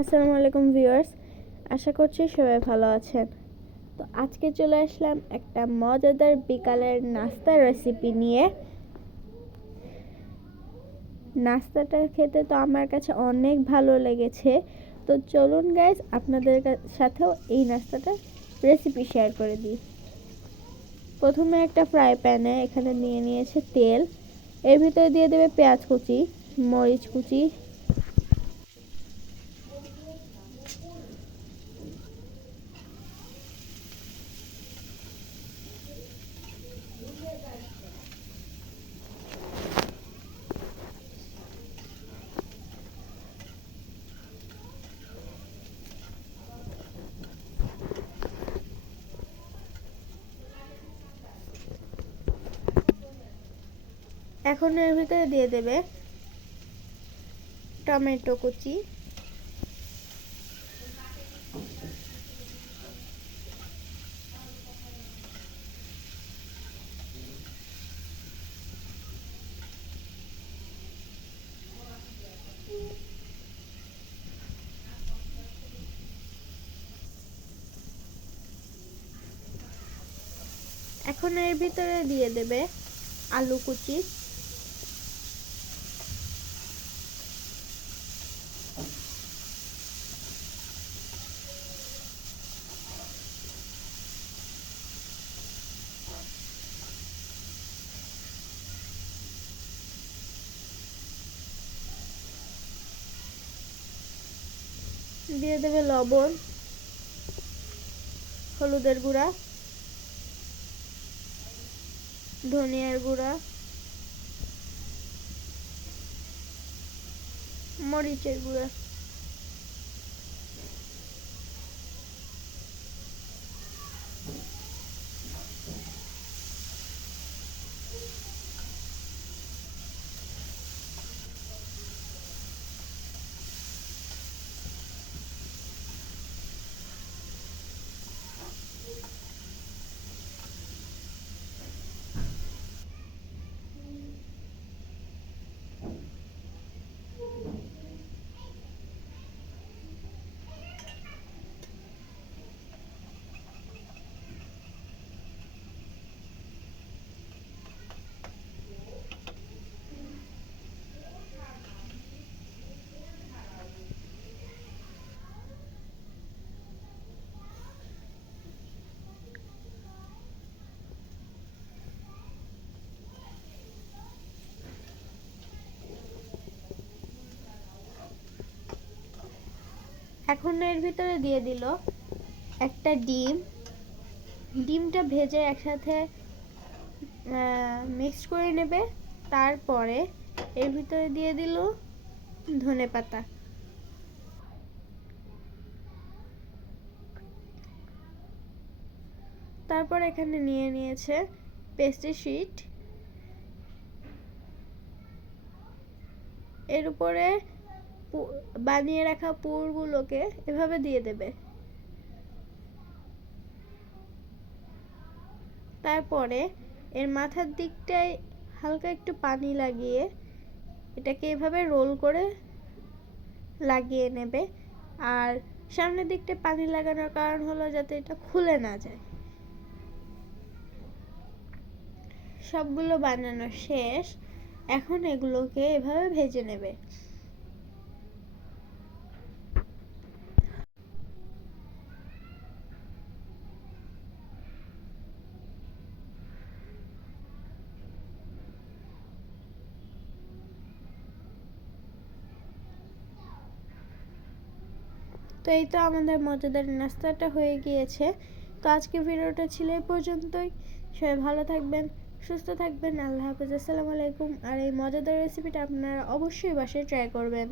আসসালামু আলাইকুম ভিউয়ার্স, আশা করছি সবাই ভালো আছেন। তো আজকে চলে আসলাম একটা মজাদার বিকালের নাস্তার রেসিপি নিয়ে। নাস্তাটা খেতে তো আমার কাছে অনেক ভালো লেগেছে। তো চলুন গাইস, আপনাদের সাথেও এই নাস্তাটা রেসিপি শেয়ার করে দিই। প্রথমে একটা ফ্রাই প্যানে এখানে নিয়ে নিয়েছে তেল। এর ভিতরে দিয়ে দেবে পেঁয়াজ কুচি, মরিচ কুচি, এখন এর ভিতরে দিয়ে দেবে টমেটো কুচি, এখন এর ভিতরে দিয়ে দেবে আলু কুচি, দিয়ে দেবে লবণ, হলুদের গুঁড়া, ধনিয়ার গুঁড়া, মরিচের গুঁড়া। এখন এর ভিতরে দিয়ে দিল একটা ডিমটা ভেজে একসাথে মিক্স করে নেবে। তারপরে এর ভিতরে দিয়ে দিল ধনেপাতা, তারপর এখানে নিয়ে নিয়েছে পেস্ট্রি শিট। এর উপরে বানিয়ে রাখা পুরগুলোকে এভাবে দিয়ে দেবে। তারপরে এর মাথার দিকটায় হালকা একটু পানি লাগিয়ে এটাকে এভাবে রোল করে লাগিয়ে নেবে। আর সামনের দিকটা পানি লাগানোর কারণ হলো যাতে এটা খুলে না যায়। সবগুলো বানানো শেষ, এখন এগুলোকে এভাবে ভেজে নেবে। তো এই তো আমাদের মজাদার নাস্তাটা হয়ে গিয়েছে। তো আজকের ভিডিওটা ছিল এই পর্যন্তই। সবাই ভালো থাকবেন, সুস্থ থাকবেন। আল্লাহ হাফেজ, আসসালামু আলাইকুম। আর এই মজাদার রেসিপিটা আপনারা অবশ্যই বাসায় ট্রাই করবেন।